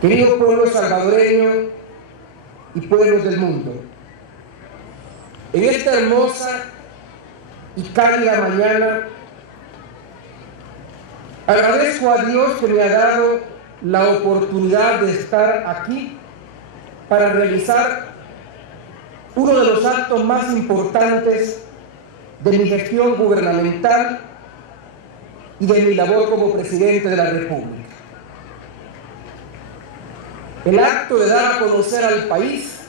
Querido pueblo salvadoreño y pueblos del mundo, en esta hermosa y cálida mañana agradezco a Dios que me ha dado la oportunidad de estar aquí para realizar uno de los actos más importantes de mi gestión gubernamental y de mi labor como presidente de la República. El acto de dar a conocer al país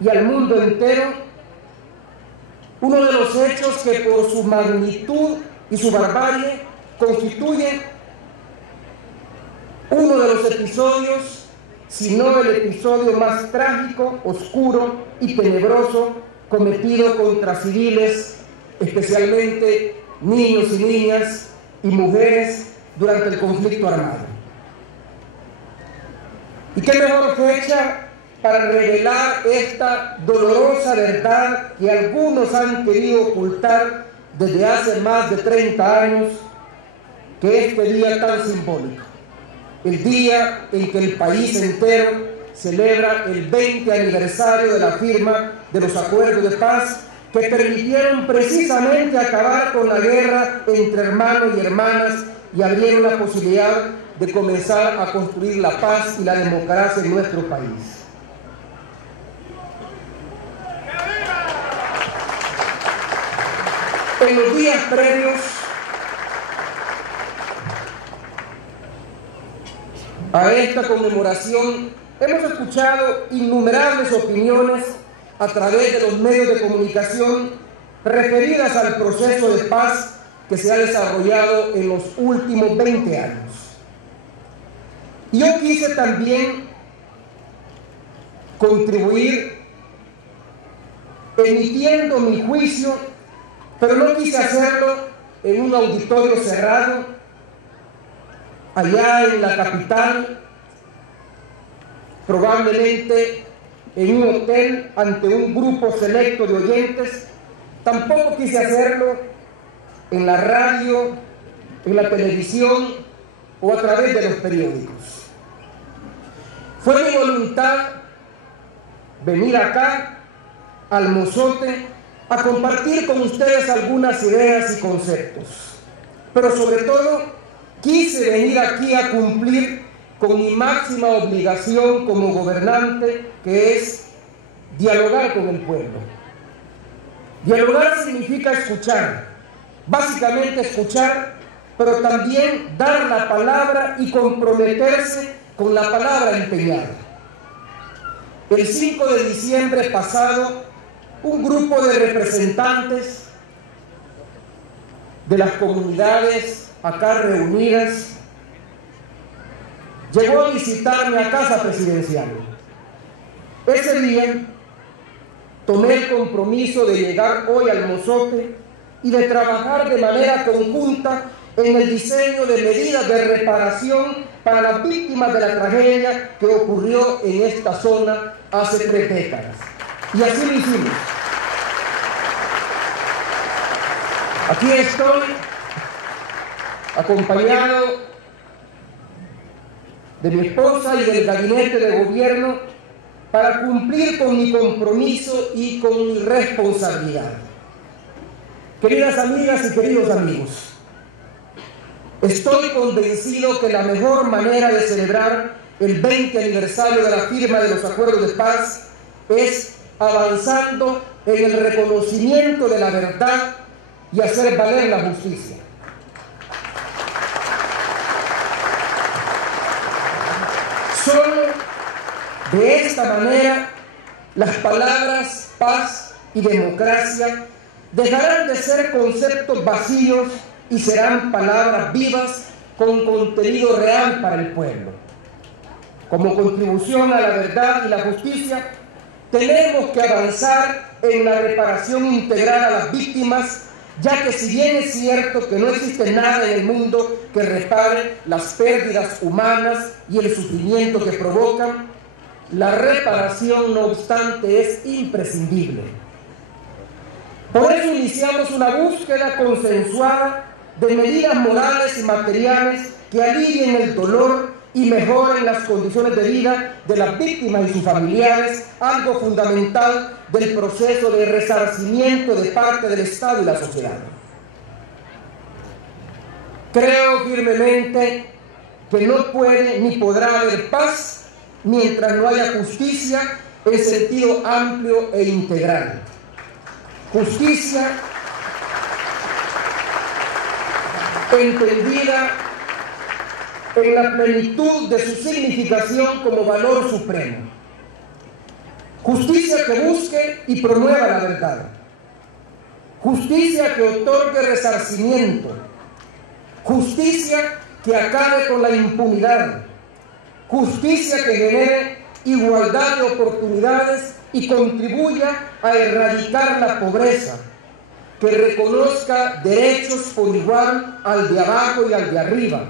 y al mundo entero uno de los hechos que por su magnitud y su barbarie constituye uno de los episodios, si no el episodio más trágico, oscuro y tenebroso cometido contra civiles, especialmente niños y niñas y mujeres durante el conflicto armado. ¿Y qué mejor fecha para revelar esta dolorosa verdad que algunos han querido ocultar desde hace más de 30 años que este día tan simbólico? El día en que el país entero celebra el 20 aniversario de la firma de los acuerdos de paz que permitieron precisamente acabar con la guerra entre hermanos y hermanas y abrieron la posibilidad de comenzar a construir la paz y la democracia en nuestro país. En los días previos a esta conmemoración hemos escuchado innumerables opiniones a través de los medios de comunicación referidas al proceso de paz que se ha desarrollado en los últimos 20 años. Yo quise también contribuir emitiendo mi juicio, pero no quise hacerlo en un auditorio cerrado, allá en la capital, probablemente en un hotel ante un grupo selecto de oyentes. Tampoco quise hacerlo en la radio, en la televisión o a través de los periódicos. Fue mi voluntad venir acá, al Mozote, a compartir con ustedes algunas ideas y conceptos. Pero sobre todo, quise venir aquí a cumplir con mi máxima obligación como gobernante, que es dialogar con el pueblo. Dialogar significa escuchar, básicamente escuchar, pero también dar la palabra y comprometerse con la palabra empeñada. El 5 de diciembre pasado, un grupo de representantes de las comunidades acá reunidas llegó a visitarme a Casa Presidencial. Ese día tomé el compromiso de llegar hoy al Mozote y de trabajar de manera conjunta en el diseño de medidas de reparación para las víctimas de la tragedia que ocurrió en esta zona hace 3 décadas. Y así lo hicimos. Aquí estoy, acompañado de mi esposa y del gabinete de gobierno para cumplir con mi compromiso y con mi responsabilidad. Queridas amigas y queridos amigos, estoy convencido que la mejor manera de celebrar el 20 aniversario de la firma de los acuerdos de paz es avanzando en el reconocimiento de la verdad y hacer valer la justicia. Solo de esta manera las palabras paz y democracia dejarán de ser conceptos vacíos y serán palabras vivas con contenido real para el pueblo. Como contribución a la verdad y la justicia, tenemos que avanzar en la reparación integral a las víctimas, ya que si bien es cierto que no existe nada en el mundo que repare las pérdidas humanas y el sufrimiento que provocan, la reparación, no obstante, es imprescindible. Por eso iniciamos una búsqueda consensuada de medidas morales y materiales que alivien el dolor y mejoren las condiciones de vida de las víctimas y sus familiares, algo fundamental del proceso de resarcimiento de parte del Estado y la sociedad. Creo firmemente que no puede ni podrá haber paz mientras no haya justicia en sentido amplio e integral. Justicia entendida en la plenitud de su significación como valor supremo. Justicia que busque y promueva la verdad. Justicia que otorgue resarcimiento. Justicia que acabe con la impunidad. Justicia que genere igualdad de oportunidades y contribuya a erradicar la pobreza. Que reconozca derechos por igual al de abajo y al de arriba,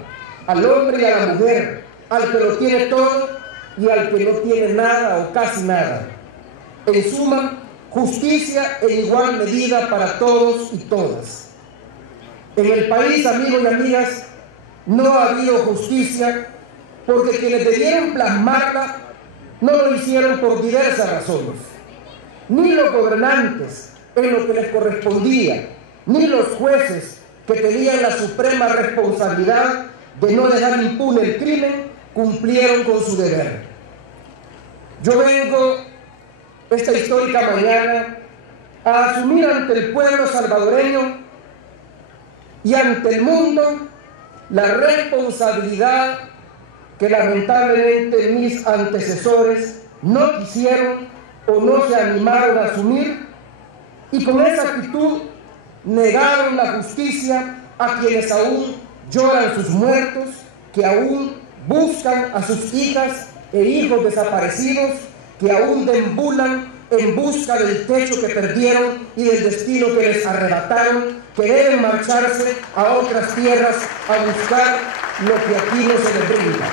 al hombre y a la mujer, al que lo tiene todo y al que no tiene nada o casi nada. En suma, justicia en igual medida para todos y todas. En el país, amigos y amigas, no ha habido justicia porque quienes debieron plasmarla no lo hicieron por diversas razones. Ni los gobernantes en lo que les correspondía, ni los jueces que tenían la suprema responsabilidad de no dejar impune el crimen, cumplieron con su deber. Yo vengo esta histórica mañana a asumir ante el pueblo salvadoreño y ante el mundo la responsabilidad que lamentablemente mis antecesores no quisieron o no se animaron a asumir, y con esa actitud negaron la justicia a quienes aún lloran sus muertos, que aún buscan a sus hijas e hijos desaparecidos, que aún deambulan en busca del techo que perdieron y del destino que les arrebataron, que deben marcharse a otras tierras a buscar lo que aquí no se les brinda.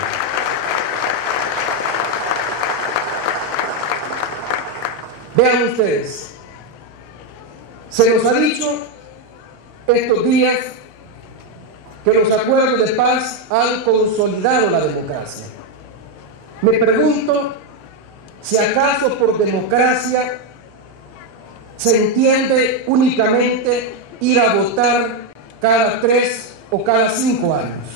Vean ustedes, se nos ha dicho estos días que los acuerdos de paz han consolidado la democracia. Me pregunto si acaso por democracia se entiende únicamente ir a votar cada 3 o cada 5 años.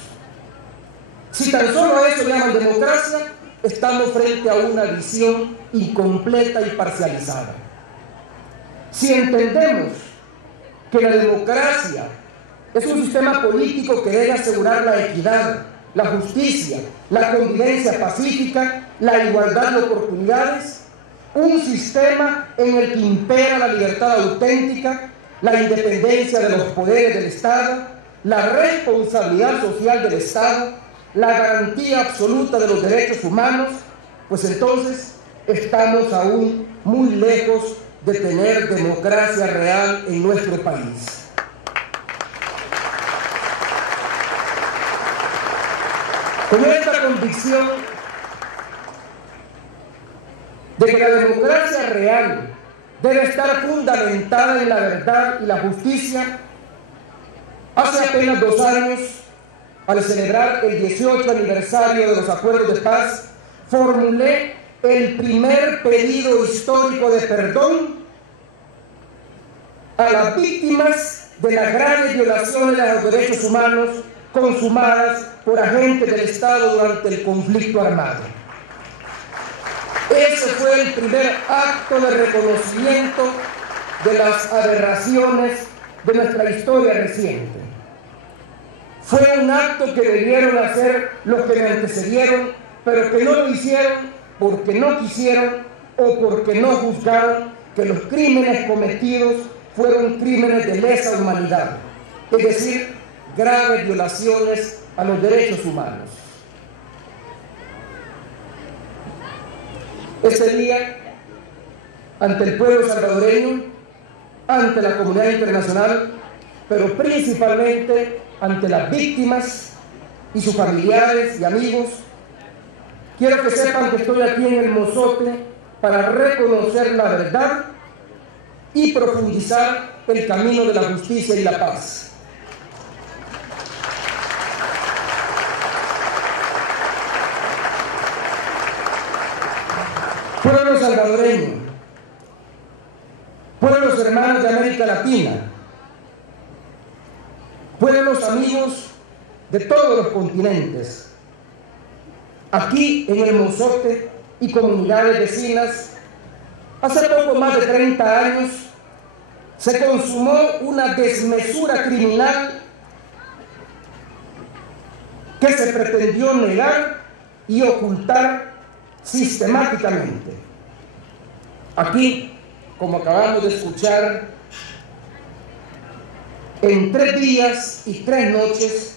Si tan solo a eso llaman democracia, estamos frente a una visión incompleta y parcializada. Si entendemos que la democracia es un sistema político que debe asegurar la equidad, la justicia, la convivencia pacífica, la igualdad de oportunidades, un sistema en el que impera la libertad auténtica, la independencia de los poderes del Estado, la responsabilidad social del Estado, la garantía absoluta de los derechos humanos, pues entonces estamos aún muy lejos de tener democracia real en nuestro país. Con esta convicción de que la democracia real debe estar fundamentada en la verdad y la justicia, hace apenas 2 años, al celebrar el 18 aniversario de los acuerdos de paz, formulé el primer pedido histórico de perdón a las víctimas de las graves violaciones de los derechos humanos consumadas por agentes del Estado durante el conflicto armado. Ese fue el primer acto de reconocimiento de las aberraciones de nuestra historia reciente. Fue un acto que debieron hacer los que me antecedieron, pero que no lo hicieron porque no quisieron o porque no juzgaron que los crímenes cometidos fueron crímenes de lesa humanidad, es decir, graves violaciones a los derechos humanos. Ese día, ante el pueblo salvadoreño, ante la comunidad internacional, pero principalmente ante las víctimas y sus familiares y amigos, quiero que sepan que estoy aquí en el Mozote para reconocer la verdad y profundizar el camino de la justicia y la paz. pueblo salvadoreño, pueblos hermanos de América Latina, pueblos amigos de todos los continentes, aquí en el Mozote y comunidades vecinas, hace poco más de 30 años se consumó una desmesura criminal que se pretendió negar y ocultar sistemáticamente. Aquí, como acabamos de escuchar, en 3 días y 3 noches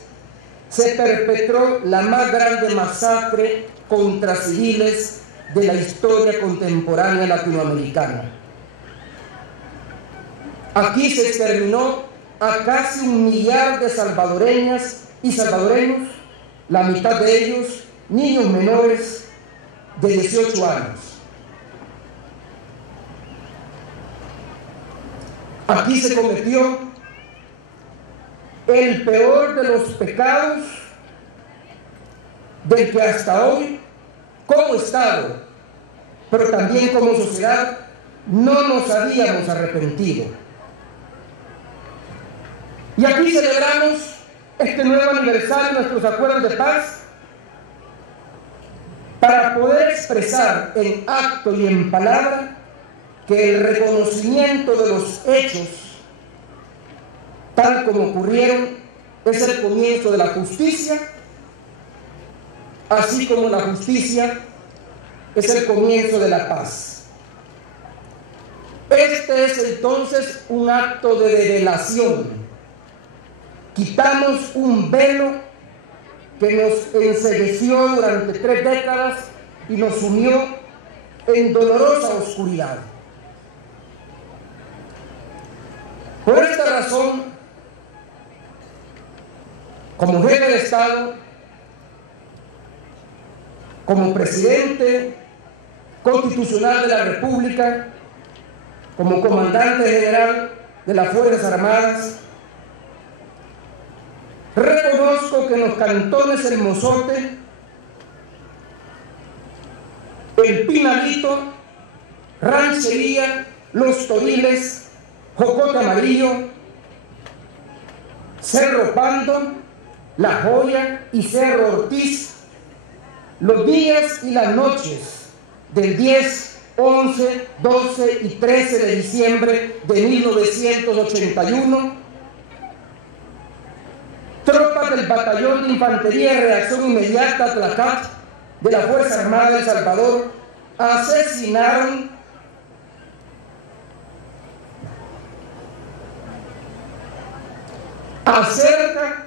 se perpetró la más grande masacre contra civiles de la historia contemporánea latinoamericana. Aquí se exterminó a casi 1 millar de salvadoreñas y salvadoreños, la mitad de ellos niños menores de 18 años. Aquí se cometió el peor de los pecados del que hasta hoy, como Estado, pero también como sociedad, no nos habíamos arrepentido. Y aquí celebramos este nuevo aniversario de nuestros acuerdos de paz para poder expresar en acto y en palabra que el reconocimiento de los hechos, tal como ocurrieron, es el comienzo de la justicia, así como la justicia es el comienzo de la paz. Este es entonces un acto de develación. Quitamos un velo que nos encegueció durante 3 décadas y nos sumió en dolorosa oscuridad. Por esta razón, como jefe de Estado, como presidente constitucional de la República, como comandante general de las Fuerzas Armadas, reconozco que en los cantones El Mozote, El Pinalito, Ranchería, Los Toriles, Jocote Amarillo, Cerro Pando, La Joya y Cerro Ortiz, los días y las noches del 10, 11, 12 y 13 de diciembre de 1981, tropas del Batallón de Infantería de Reacción Inmediata Tlacat de la Fuerza Armada de El Salvador asesinaron a cerca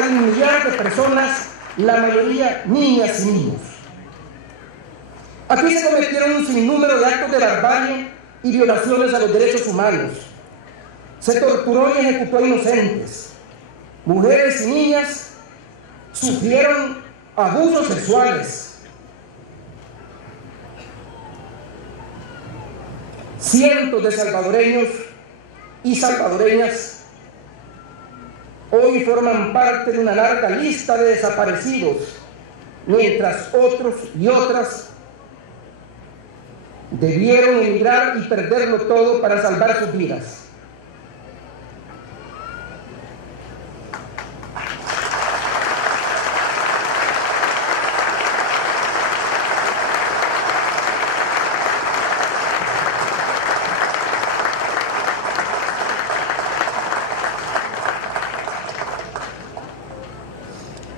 de 1 millar de personas, la mayoría niñas y niños. Aquí se cometieron un sinnúmero de actos de barbarie y violaciones a los derechos humanos. Se torturó y ejecutó a inocentes. Mujeres y niñas sufrieron abusos sexuales. Cientos de salvadoreños y salvadoreñas hoy forman parte de una larga lista de desaparecidos, mientras otros y otras debieron emigrar y perderlo todo para salvar sus vidas.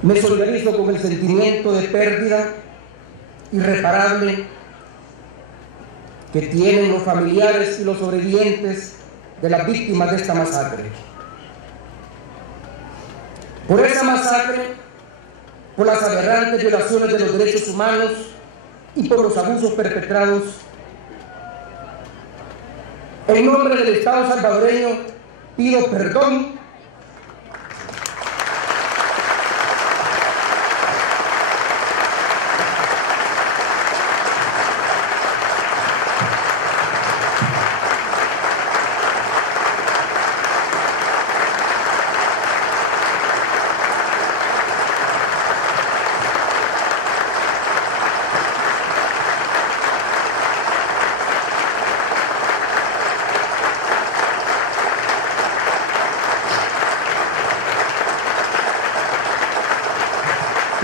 Me solidarizo con el sentimiento de pérdida irreparable que tienen los familiares y los sobrevivientes de las víctimas de esta masacre. Por esa masacre, por las aberrantes violaciones de los derechos humanos y por los abusos perpetrados, en nombre del Estado salvadoreño pido perdón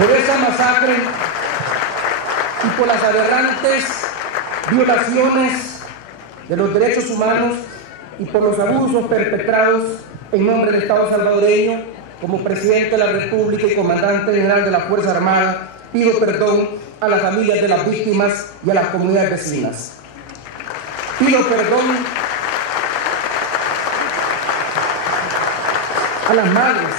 por esa masacre y por las aberrantes violaciones de los derechos humanos y por los abusos perpetrados en nombre del Estado salvadoreño, como presidente de la República y comandante general de la Fuerza Armada, pido perdón a las familias de las víctimas y a las comunidades vecinas. Pido perdón a las madres,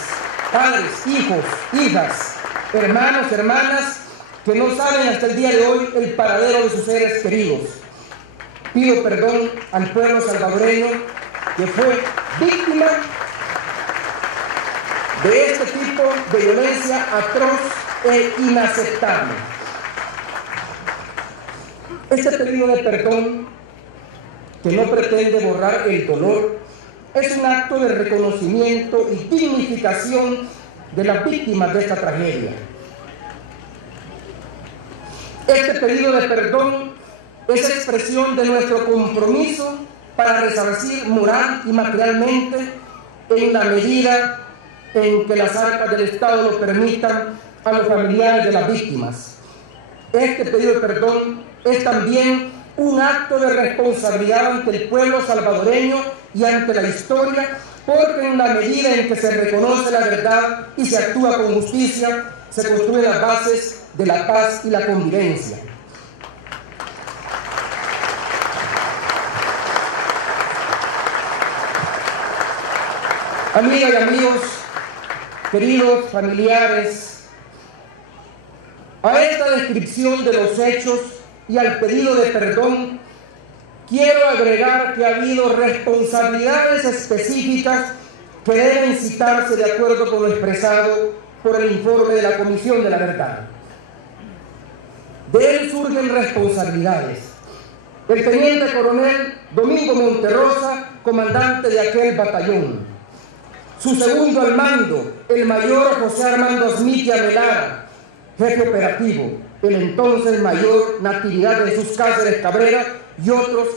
padres, hijos, hijas, hermanos, hermanas, que no saben hasta el día de hoy el paradero de sus seres queridos. Pido perdón al pueblo salvadoreño que fue víctima de este tipo de violencia atroz e inaceptable. Este pedido de perdón, que no pretende borrar el dolor, es un acto de reconocimiento y dignificación de las víctimas de esta tragedia. Este pedido de perdón es expresión de nuestro compromiso para resarcir moral y materialmente, en la medida en que las arcas del Estado lo permitan, a los familiares de las víctimas. Este pedido de perdón es también un acto de responsabilidad ante el pueblo salvadoreño y ante la historia, porque en la medida en que se reconoce la verdad y se actúa con justicia, se construyen las bases de la paz y la convivencia. Amigas y amigos, queridos familiares, a esta descripción de los hechos y al pedido de perdón, quiero agregar que ha habido responsabilidades específicas que deben citarse de acuerdo con lo expresado por el informe de la Comisión de la Verdad. De él surgen responsabilidades. El teniente coronel Domingo Monterrosa, comandante de aquel batallón. Su segundo al mando, el mayor José Armando Smith Amelara, jefe operativo, el entonces mayor Natividad de Jesús Cáceres Cabrera y otros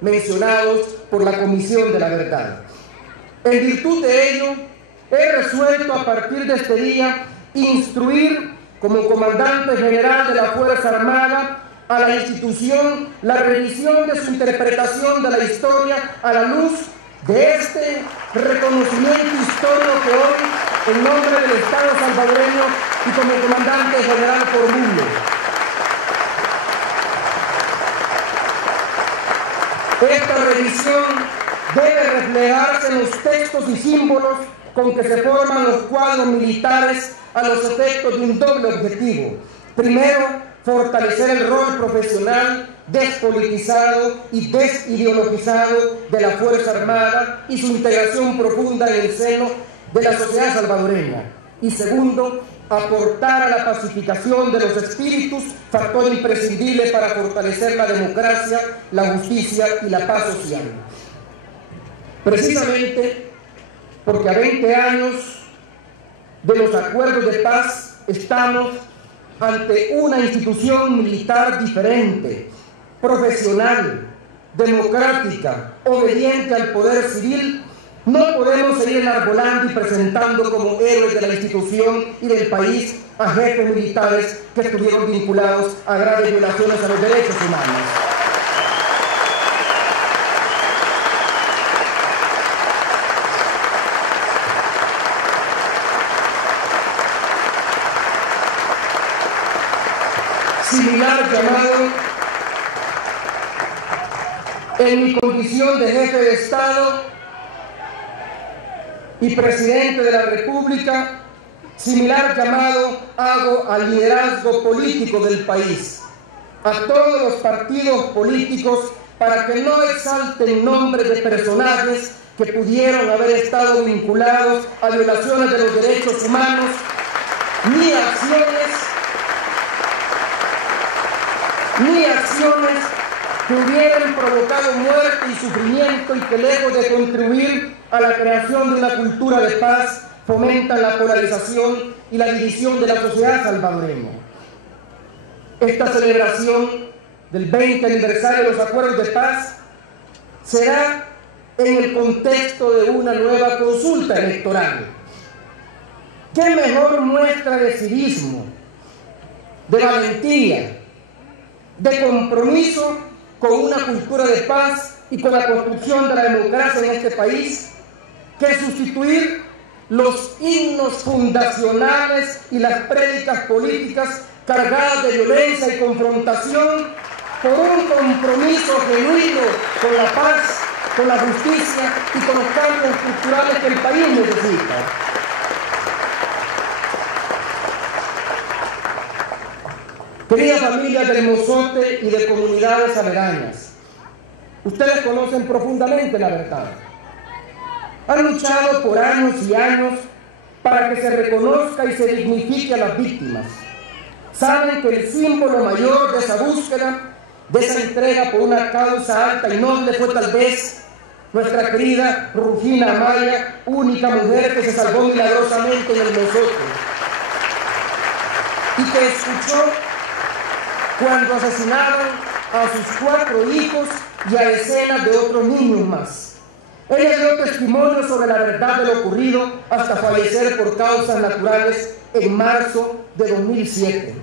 mencionados por la Comisión de la Verdad. En virtud de ello, he resuelto a partir de este día instruir como comandante general de la Fuerza Armada a la institución la revisión de su interpretación de la historia a la luz de este reconocimiento histórico que hoy, en nombre del Estado salvadoreño y como comandante general formulo. Esta revisión debe reflejarse en los textos y símbolos con que se forman los cuadros militares a los efectos de un doble objetivo. Primero, fortalecer el rol profesional, despolitizado y desideologizado de la Fuerza Armada y su integración profunda en el seno de la sociedad salvadoreña. Y segundo, aportar a la pacificación de los espíritus, factor imprescindible para fortalecer la democracia, la justicia y la paz social. Precisamente porque a 20 años de los acuerdos de paz estamos ante una institución militar diferente, profesional, democrática, obediente al poder civil. No podemos seguir enarbolando y presentando como héroes de la institución y del país a jefes militares que estuvieron vinculados a graves violaciones a los derechos humanos. Similar llamado en mi condición de jefe de Estado y presidente de la República, similar llamado hago al liderazgo político del país, a todos los partidos políticos, para que no exalten nombres de personajes que pudieron haber estado vinculados a violaciones de los derechos humanos, ni acciones que hubieran provocado muerte y sufrimiento y que lejos de contribuir a la creación de una cultura de paz, fomentan la polarización y la división de la sociedad salvadoreña. Esta celebración del 20 aniversario de los acuerdos de paz será en el contexto de una nueva consulta electoral. ¿Qué mejor muestra de civismo de valentía, de compromiso con una cultura de paz y con la construcción de la democracia en este país, que sustituir los himnos fundacionales y las prédicas políticas cargadas de violencia y confrontación por un compromiso genuino con la paz, con la justicia y con los cambios estructurales que el país necesita. Queridas familias del Mozote y de comunidades aledañas, ustedes conocen profundamente la verdad. Han luchado por años y años para que se reconozca y se dignifique a las víctimas. Saben que el símbolo mayor de esa búsqueda, de esa entrega por una causa alta y noble, fue tal vez nuestra querida Rufina Amaya, única mujer que se salvó milagrosamente en el Mozote y que escuchó cuando asesinaron a sus 4 hijos y a decenas de otros niños más. Ella dio testimonio sobre la verdad de lo ocurrido hasta fallecer por causas naturales en marzo de 2007.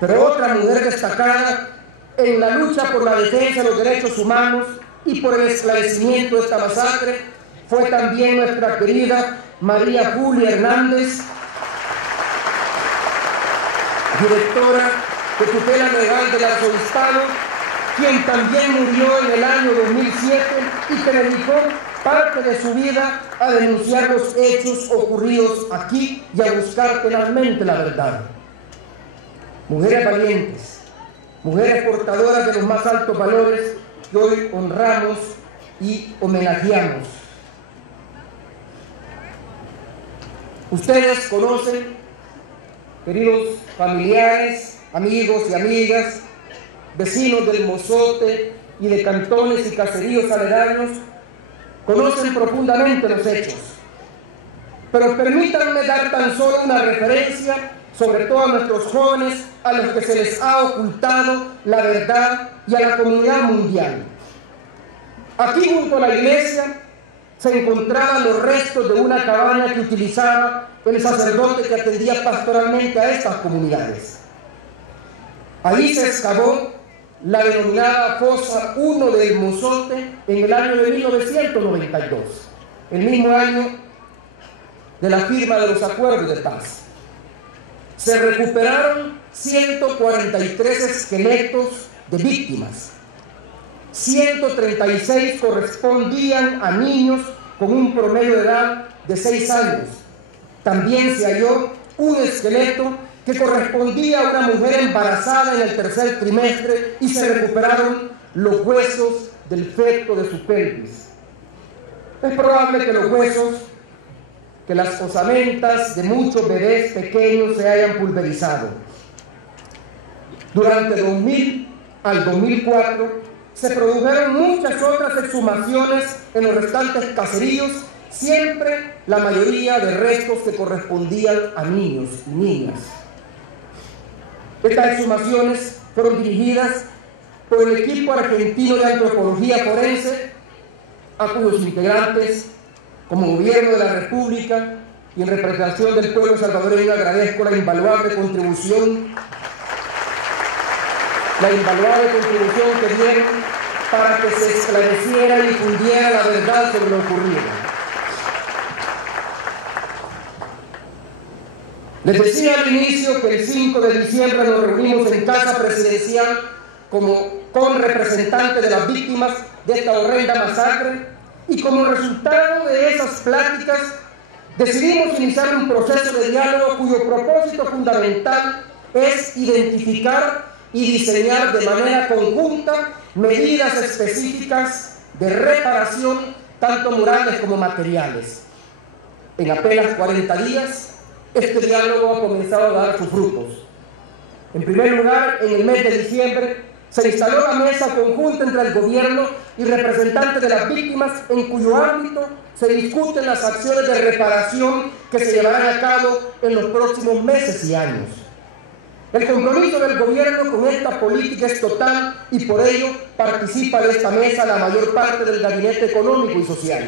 Pero otra mujer destacada en la lucha por la defensa de los derechos humanos y por el esclarecimiento de esta masacre fue también nuestra querida María Julia Hernández, directora de tutela legal del arzobispado, quien también murió en el año 2007 y que dedicó parte de su vida a denunciar los hechos ocurridos aquí y a buscar penalmente la verdad. Mujeres valientes, mujeres portadoras de los más altos valores que hoy honramos y homenajeamos. Ustedes conocen, queridos familiares, amigos y amigas, vecinos del Mozote y de cantones y caseríos aledaños, conocen profundamente los hechos. Pero permítanme dar tan solo una referencia, sobre todo a nuestros jóvenes, a los que se les ha ocultado la verdad y a la comunidad mundial. Aquí junto a la iglesia se encontraban los restos de una cabaña que utilizaba el sacerdote que atendía pastoralmente a estas comunidades. Allí se excavó la denominada Fosa 1 del Mozote en el año de 1992, el mismo año de la firma de los acuerdos de paz. Se recuperaron 143 esqueletos de víctimas. 136 correspondían a niños con un promedio de edad de 6 años. También se halló un esqueleto que correspondía a una mujer embarazada en el 3er trimestre y se recuperaron los huesos del feto de su pelvis. Es probable que los huesos, que las osamentas de muchos bebés pequeños se hayan pulverizado. Durante 2000 al 2004 se produjeron muchas otras exhumaciones en los restantes caseríos, siempre la mayoría de restos que correspondían a niños y niñas. Estas exhumaciones fueron dirigidas por el equipo argentino de antropología forense, a cuyos integrantes, como gobierno de la República y en representación del pueblo salvadoreño, agradezco la invaluable contribución que dieron para que se esclareciera y difundiera la verdad sobre lo ocurrido. Les decía al inicio que el 5 de diciembre nos reunimos en Casa Presidencial con representantes de las víctimas de esta horrenda masacre y como resultado de esas pláticas decidimos iniciar un proceso de diálogo cuyo propósito fundamental es identificar y diseñar de manera conjunta medidas específicas de reparación, tanto morales como materiales. En apenas 40 días, este diálogo ha comenzado a dar sus frutos. En primer lugar, en el mes de diciembre, se instaló la mesa conjunta entre el gobierno y representantes de las víctimas, en cuyo ámbito se discuten las acciones de reparación que se llevarán a cabo en los próximos meses y años. El compromiso del gobierno con esta política es total y por ello participa de esta mesa la mayor parte del gabinete económico y social.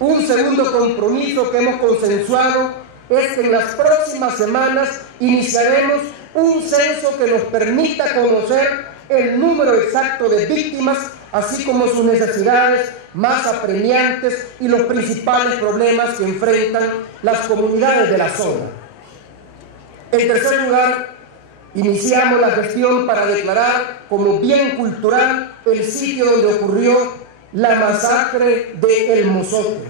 Un segundo compromiso que hemos consensuado es que en las próximas semanas iniciaremos un censo que nos permita conocer el número exacto de víctimas, así como sus necesidades más apremiantes y los principales problemas que enfrentan las comunidades de la zona. En tercer lugar, iniciamos la gestión para declarar como bien cultural el sitio donde ocurrió la masacre de El Mozote.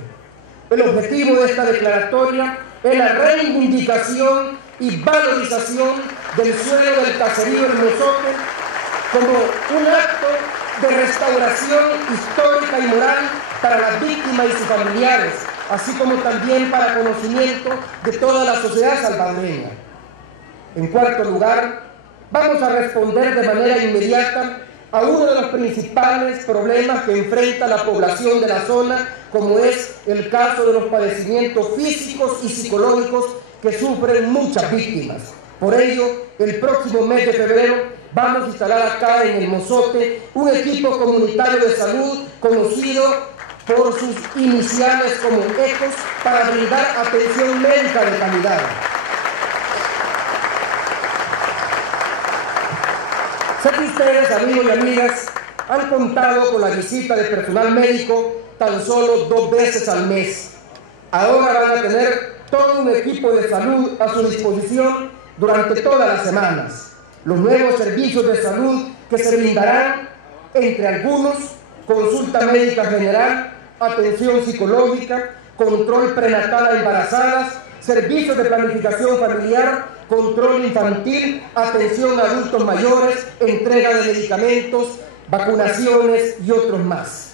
El objetivo de esta declaratoria es la reivindicación y valorización del suelo del caserío El Mozote como un acto de restauración histórica y moral para las víctimas y sus familiares, así como también para conocimiento de toda la sociedad salvadoreña. En cuarto lugar, vamos a responder de manera inmediata a uno de los principales problemas que enfrenta la población de la zona, como es el caso de los padecimientos físicos y psicológicos que sufren muchas víctimas. Por ello, el próximo mes de febrero vamos a instalar acá en El Mozote un equipo comunitario de salud conocido por sus iniciales como ECOS para brindar atención médica de calidad. Sé que ustedes, amigos y amigas, han contado con la visita de personal médico tan solo 2 veces al mes. Ahora van a tener todo un equipo de salud a su disposición durante todas las semanas. Los nuevos servicios de salud que se brindarán, entre algunos, consulta médica general, atención psicológica, control prenatal a embarazadas, servicios de planificación familiar, control infantil, atención a adultos mayores, entrega de medicamentos, vacunaciones y otros más.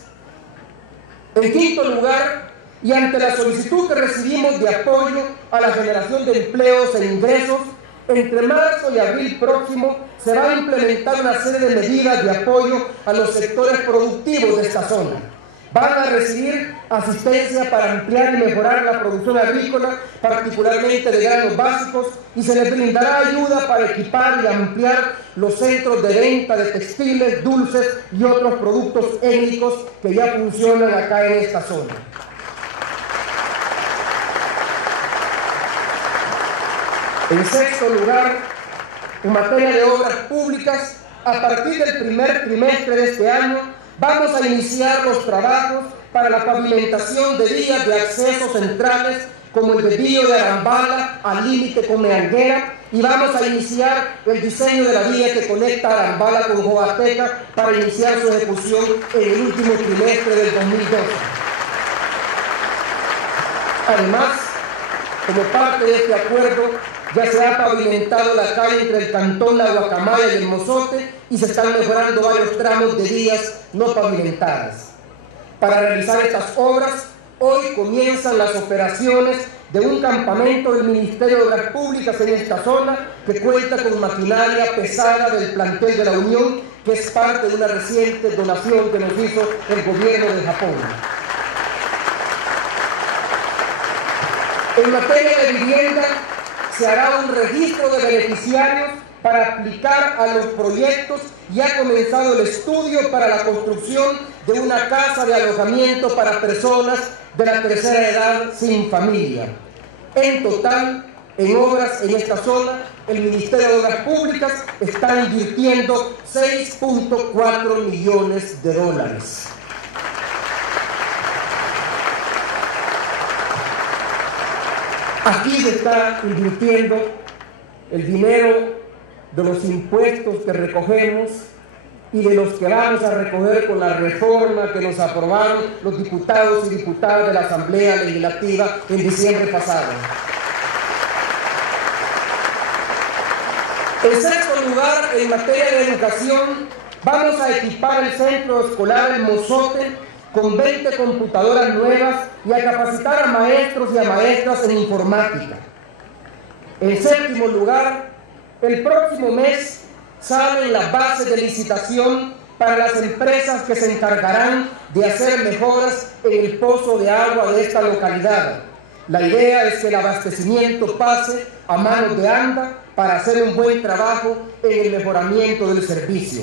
En quinto lugar, y ante la solicitud que recibimos de apoyo a la generación de empleos e ingresos, entre marzo y abril próximo se va a implementar una serie de medidas de apoyo a los sectores productivos de esta zona. Van a recibir asistencia para ampliar y mejorar la producción agrícola, particularmente de granos básicos, y se les brindará ayuda para equipar y ampliar los centros de venta de textiles, dulces y otros productos étnicos que ya funcionan acá en esta zona. En sexto lugar, en materia de obras públicas, a partir del primer trimestre de este año, vamos a iniciar los trabajos para la pavimentación de vías de acceso centrales, como el desvío de Arambala al límite con Meanguera, y vamos a iniciar el diseño de la vía que conecta Arambala con Joateca para iniciar su ejecución en el último trimestre del 2012. Además, como parte de este acuerdo, ya se ha pavimentado la calle entre el cantón La Guacamaya y El Mozote y se están mejorando varios tramos de vías no pavimentadas. Para realizar estas obras, hoy comienzan las operaciones de un campamento del Ministerio de Obras Públicas en esta zona que cuenta con maquinaria pesada del plantel de la Unión, que es parte de una reciente donación que nos hizo el gobierno de Japón. En materia de vivienda, se hará un registro de beneficiarios para aplicar a los proyectos y ha comenzado el estudio para la construcción de una casa de alojamiento para personas de la tercera edad sin familia. En total, en obras en esta zona, el Ministerio de Obras Públicas está invirtiendo $6.4 millones. Aquí se está invirtiendo el dinero de los impuestos que recogemos y de los que vamos a recoger con la reforma que nos aprobaron los diputados y diputadas de la Asamblea Legislativa en diciembre pasado. En sexto lugar, en materia de educación, vamos a equipar el centro escolar El Mozote con 20 computadoras nuevas y a capacitar a maestros y a maestras en informática. En séptimo lugar, el próximo mes salen las bases de licitación para las empresas que se encargarán de hacer mejoras en el pozo de agua de esta localidad. La idea es que el abastecimiento pase a manos de ANDA para hacer un buen trabajo en el mejoramiento del servicio.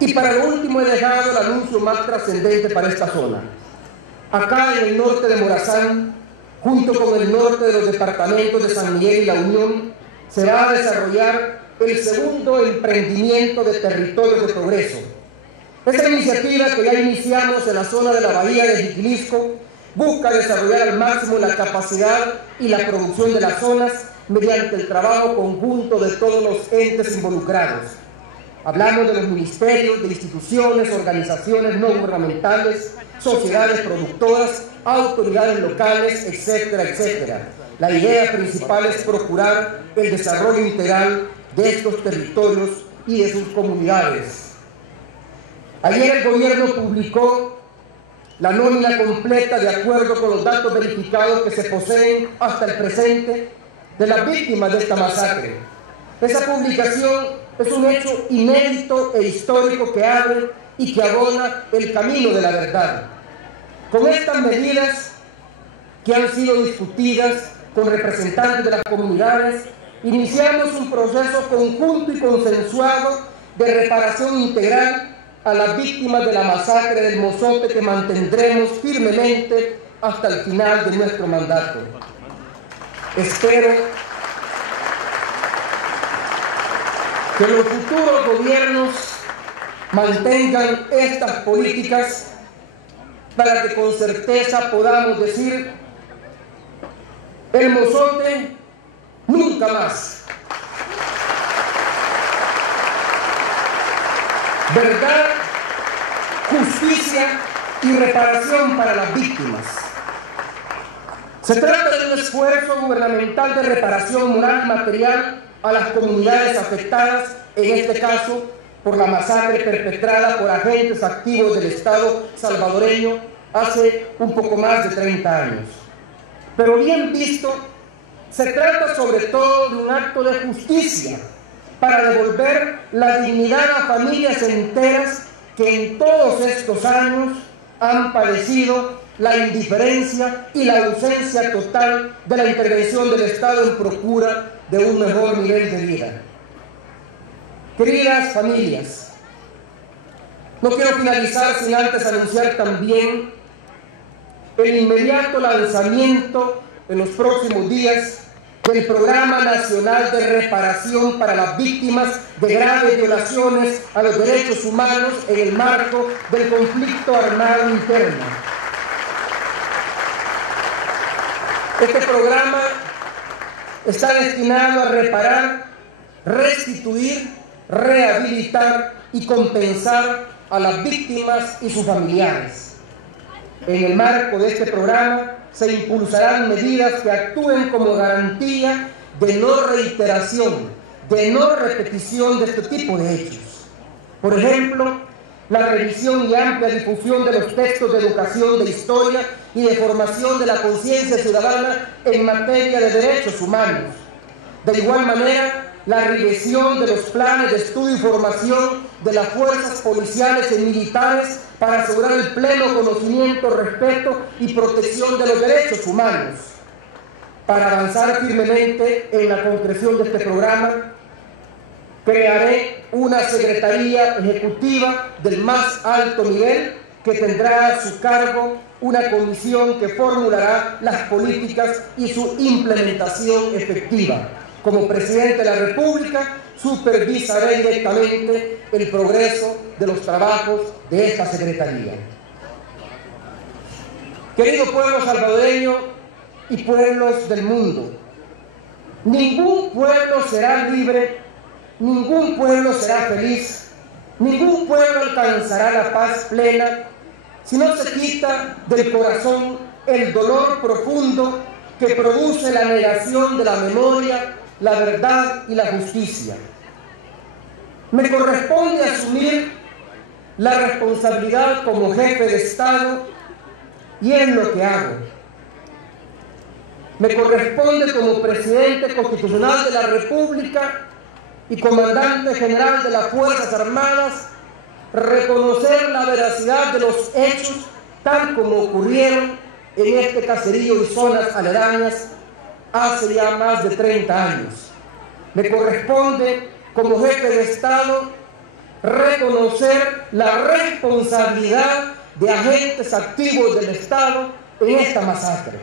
Y para lo último he dejado el anuncio más trascendente para esta zona. Acá en el norte de Morazán junto con el norte de los departamentos de San Miguel y La Unión, se va a desarrollar el segundo emprendimiento de territorios de progreso. Esta iniciativa que ya iniciamos en la zona de la bahía de Jiquilisco busca desarrollar al máximo la capacidad y la producción de las zonas mediante el trabajo conjunto de todos los entes involucrados. Hablamos de los ministerios, de instituciones, organizaciones no gubernamentales, sociedades productoras, autoridades locales, etcétera, etcétera. La idea principal es procurar el desarrollo integral de estos territorios y de sus comunidades. Ayer el gobierno publicó la nómina completa de acuerdo con los datos verificados que se poseen hasta el presente de las víctimas de esta masacre. Esa publicación es un hecho inédito e histórico que abre y que abona el camino de la verdad. Con estas medidas que han sido discutidas con representantes de las comunidades, iniciamos un proceso conjunto y consensuado de reparación integral a las víctimas de la masacre del Mozote que mantendremos firmemente hasta el final de nuestro mandato. Espero que los futuros gobiernos mantengan estas políticas para que con certeza podamos decir: el Mozote nunca más. Verdad, justicia y reparación para las víctimas. Se trata de un esfuerzo gubernamental de reparación moral y material a las comunidades afectadas, en este caso por la masacre perpetrada por agentes activos del Estado salvadoreño hace un poco más de 30 años. Pero bien visto, se trata sobre todo de un acto de justicia para devolver la dignidad a familias enteras que en todos estos años han padecido la indiferencia y la ausencia total de la intervención del Estado en procura de un mejor nivel de vida. Queridas familias, no quiero finalizar sin antes anunciar también el inmediato lanzamiento en los próximos días del Programa Nacional de Reparación para las Víctimas de graves violaciones a los derechos humanos en el marco del conflicto armado interno. Este programa está destinado a reparar, restituir, rehabilitar y compensar a las víctimas y sus familiares. En el marco de este programa se impulsarán medidas que actúen como garantía de no reiteración, de no repetición de este tipo de hechos. Por ejemplo, la revisión y amplia difusión de los textos de educación de historia y de formación de la conciencia ciudadana en materia de derechos humanos. De igual manera, la revisión de los planes de estudio y formación de las fuerzas policiales y militares para asegurar el pleno conocimiento, respeto y protección de los derechos humanos. Para avanzar firmemente en la concreción de este programa, crearé una secretaría ejecutiva del más alto nivel que tendrá a su cargo una comisión que formulará las políticas y su implementación efectiva. Como presidente de la República, supervisaré directamente el progreso de los trabajos de esta secretaría. Querido pueblo salvadoreño y pueblos del mundo, ningún pueblo será libre, ningún pueblo será feliz, ningún pueblo alcanzará la paz plena si no se quita del corazón el dolor profundo que produce la negación de la memoria, la verdad y la justicia. Me corresponde asumir la responsabilidad como jefe de Estado y es lo que hago. Me corresponde como presidente constitucional de la República y comandante general de las Fuerzas Armadas reconocer la veracidad de los hechos tal como ocurrieron en este caserío y zonas aledañas hace ya más de 30 años. Me corresponde, como jefe de Estado, reconocer la responsabilidad de agentes activos del Estado en esta masacre.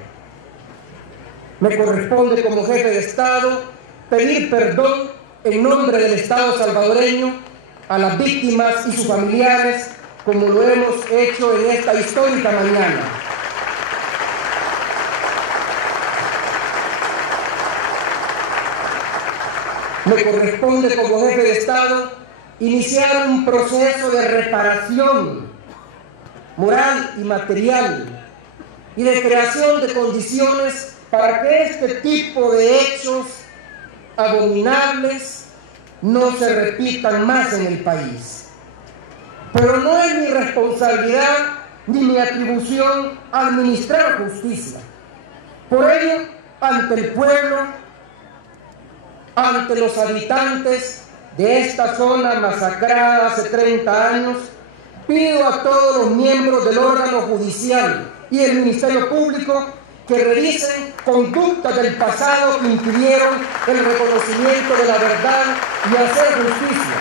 Me corresponde como jefe de Estado pedir perdón en nombre del Estado salvadoreño a las víctimas y sus familiares, como lo hemos hecho en esta histórica mañana. Me corresponde como jefe de Estado iniciar un proceso de reparación moral y material y de creación de condiciones para que este tipo de hechos abominables no se repitan más en el país. Pero no es mi responsabilidad ni mi atribución administrar justicia. Por ello, ante el pueblo, ante los habitantes de esta zona masacrada hace 30 años, pido a todos los miembros del órgano judicial y del Ministerio Público que revisen conductas del pasado que impidieron el reconocimiento de la verdad y hacer justicia.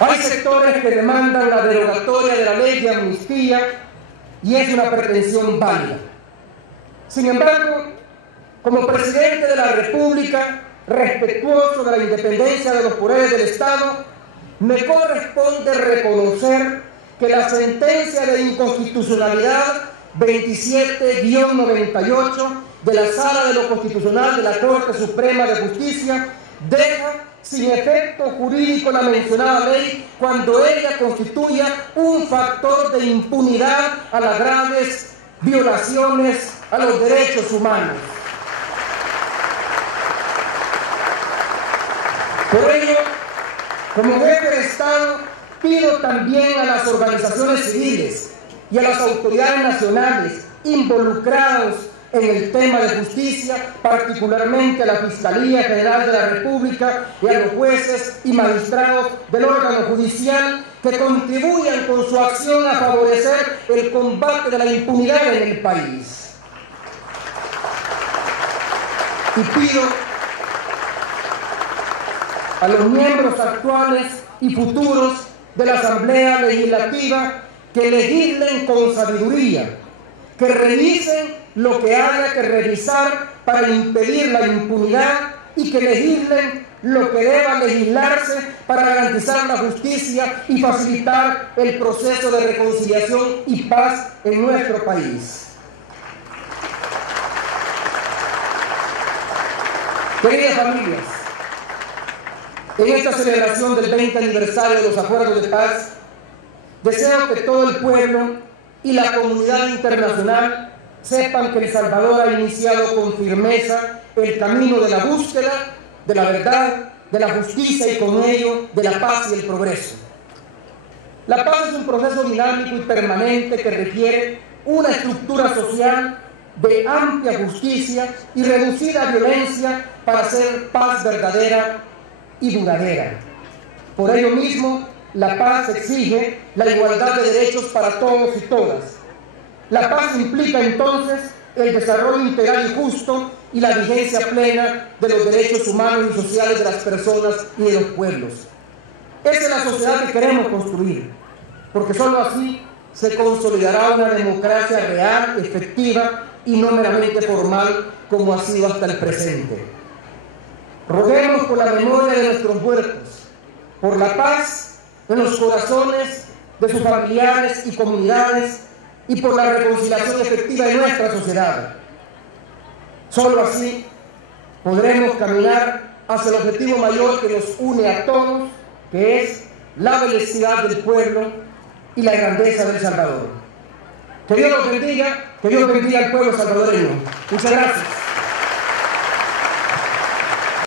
Hay sectores que demandan la derogatoria de la ley de amnistía y es una pretensión válida. Sin embargo, como presidente de la República, respetuoso de la independencia de los poderes del Estado, me corresponde reconocer que la sentencia de inconstitucionalidad 27-98 de la Sala de lo Constitucional de la Corte Suprema de Justicia deja sin efecto jurídico la mencionada ley cuando ella constituya un factor de impunidad a las graves violaciones a los derechos humanos. Por ello, como jefe de Estado, pido también a las organizaciones civiles y a las autoridades nacionales involucrados en el tema de justicia, particularmente a la Fiscalía General de la República y a los jueces y magistrados del órgano judicial, que contribuyan con su acción a favorecer el combate de la impunidad en el país. Y pido a los miembros actuales y futuros de la Asamblea Legislativa que legislen con sabiduría, que revisen lo que haya que revisar para impedir la impunidad y que legislen lo que deba legislarse para garantizar la justicia y facilitar el proceso de reconciliación y paz en nuestro país. Queridas familias, en esta celebración del 20 aniversario de los acuerdos de paz, deseo que todo el pueblo y la comunidad internacional sepan que El Salvador ha iniciado con firmeza el camino de la búsqueda de la verdad, de la justicia y con ello de la paz y el progreso. La paz es un proceso dinámico y permanente que requiere una estructura social de amplia justicia y reducida violencia para hacer paz verdadera y duradera. Por ello mismo, la paz exige la igualdad de derechos para todos y todas. La paz implica entonces el desarrollo integral y justo y la vigencia plena de los derechos humanos y sociales de las personas y de los pueblos. Esa es la sociedad que queremos construir, porque solo así se consolidará una democracia real, efectiva y no meramente formal como ha sido hasta el presente. Roguemos por la memoria de nuestros muertos, por la paz en los corazones de sus familiares y comunidades y por la reconciliación efectiva de nuestra sociedad. Solo así podremos caminar hacia el objetivo mayor que nos une a todos, que es la felicidad del pueblo y la grandeza del Salvador. Que Dios los bendiga, que Dios bendiga al pueblo salvadoreño. Muchas gracias.